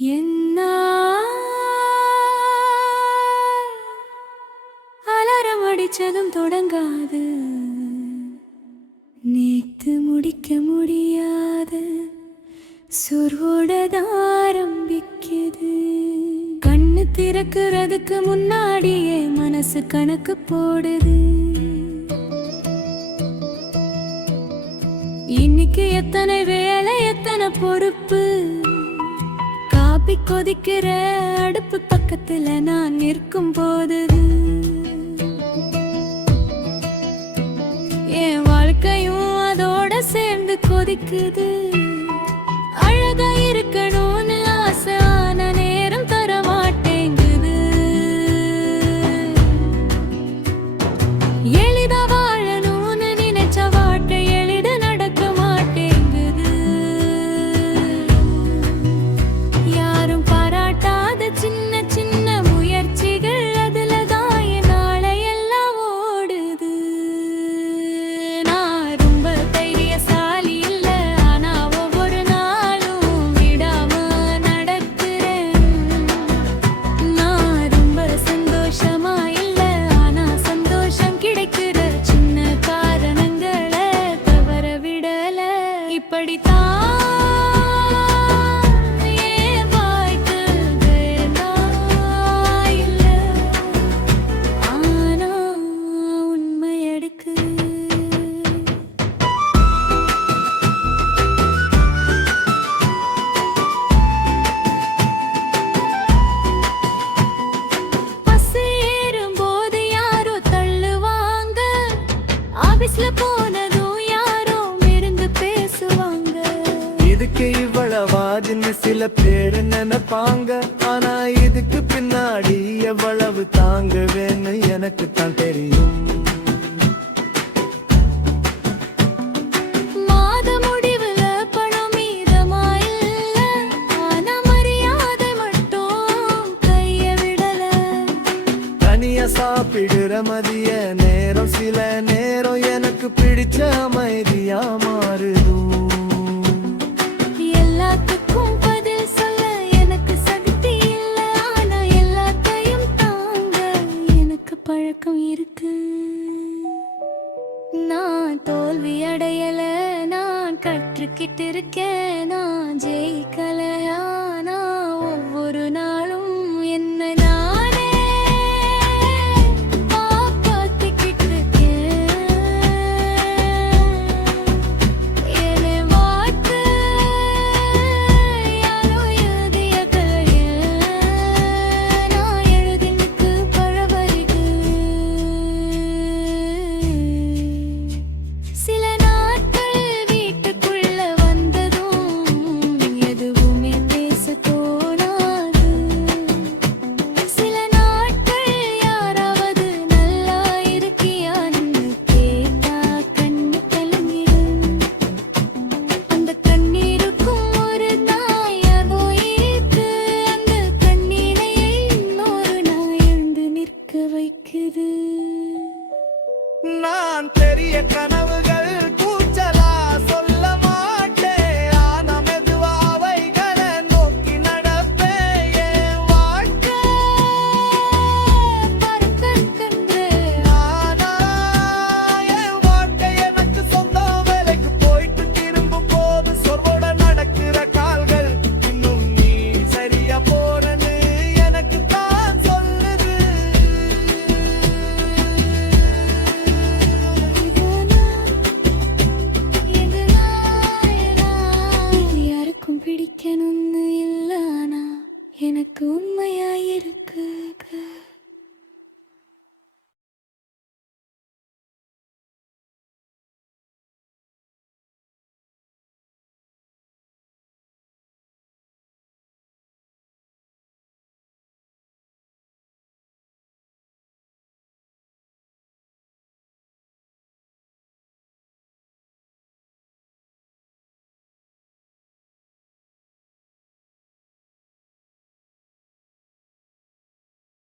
என்ன அலாரம் அடிச்சதும் தொடங்காது, நேத்து முடிக்க முடியாத சொர்வோடதான் ஆரம்பிக்குது. கண்ணு திறக்கிறதுக்கு முன்னாடியே மனசு கணக்கு போடுது. இன்னைக்கு எத்தனை வேலை, எத்தனை பொறுப்பு. காபி கொதிக்கிற அடுப்பு பக்கத்துல நான் நிற்கும் போது என் வாழ்க்கையும் அதோட சேர்ந்து கொதிக்குது. அழகா இருக்கணும்னு ஆசை, ஆன நேரம் தர மாட்டேங்குது. எளிதா வாழணும்னு நினைச்ச வாழ்க்கை எளித நடக்க மாட்டேங்குது. யாரும் பாராட்டாத சின்ன சின்ன முயற்சிகள், அதுல தான் என் நாளையெல்லாம் ஓடுது. நான் ரொம்ப தைரியசாலி இல்ல, ஆனா ஒவ்வொரு நாளும் விடாம நடக்கிறேன். நான் ரொம்ப சந்தோஷமா இல்ல, ஆனா சந்தோஷம் கிடைக்கிற சின்ன காரணங்களை தவற விடல. இப்படித்தான் என் வாழ்க்கை வேணா இல்ல, ஆனா உண்மை எடுக்கு. பஸ் ஏறும்போது யாரோ தள்ளுவாங்க, ஆபீஸ்ல போனதும் யாரோ மிருந்து பேசுவாங்க. இதுக்கு இவ்வளவாதுன்னு சில பேரு நினைப்பாங்க, ஆனா இதுக்கு பின்னாடி எவ்வளவு தாங்குவேன்னு எனக்கு தான் தெரியும். மாத முடிவுல பணம் மீதமா இல்ல, ஆனா மரியாதை மட்டும் கைய விடல. தனியா சாப்பிடுற மதிய நேரம் சில நேரம் எனக்கு பிடிச்ச அமைதியா மாறுதும். எல்லாத்துக்கும் பதில் சொல்ல எனக்கு சக்தி இல்ல, ஆனா எல்லாத்தையும் தாங்க எனக்கு பழக்கம் இருக்கு. நான் தோல்வி அடையல, நான் கற்றுக்கிட்டு இருக்கேன். நான் ஜெயிக்கல, ஆனா ஒவ்வொரு நாளும் என்ன நானே காப்பாத்திக்கிட்டு இருக்கேன். என்னை வாழ்த்து யாரோ எழுதிய கதைய நான் எழுதினுக்கு பழவரிது. சில நாட்கள் வீட்டுக்குள்ள வந்ததும் எதுவுமே பேச தோணாது. சில நாட்கள் யாராவது நல்லா இருக்கியான்னு கேட்டா கண்ணு கலங்கிடும். அந்த கண்ணீருக்கும் ஒரு தாயாகோ இருக்கு, அந்த கண்ணீரையை இன்னொரு நாய் எழுந்து நிற்க வைக்குது. நான் பெரிய கனவு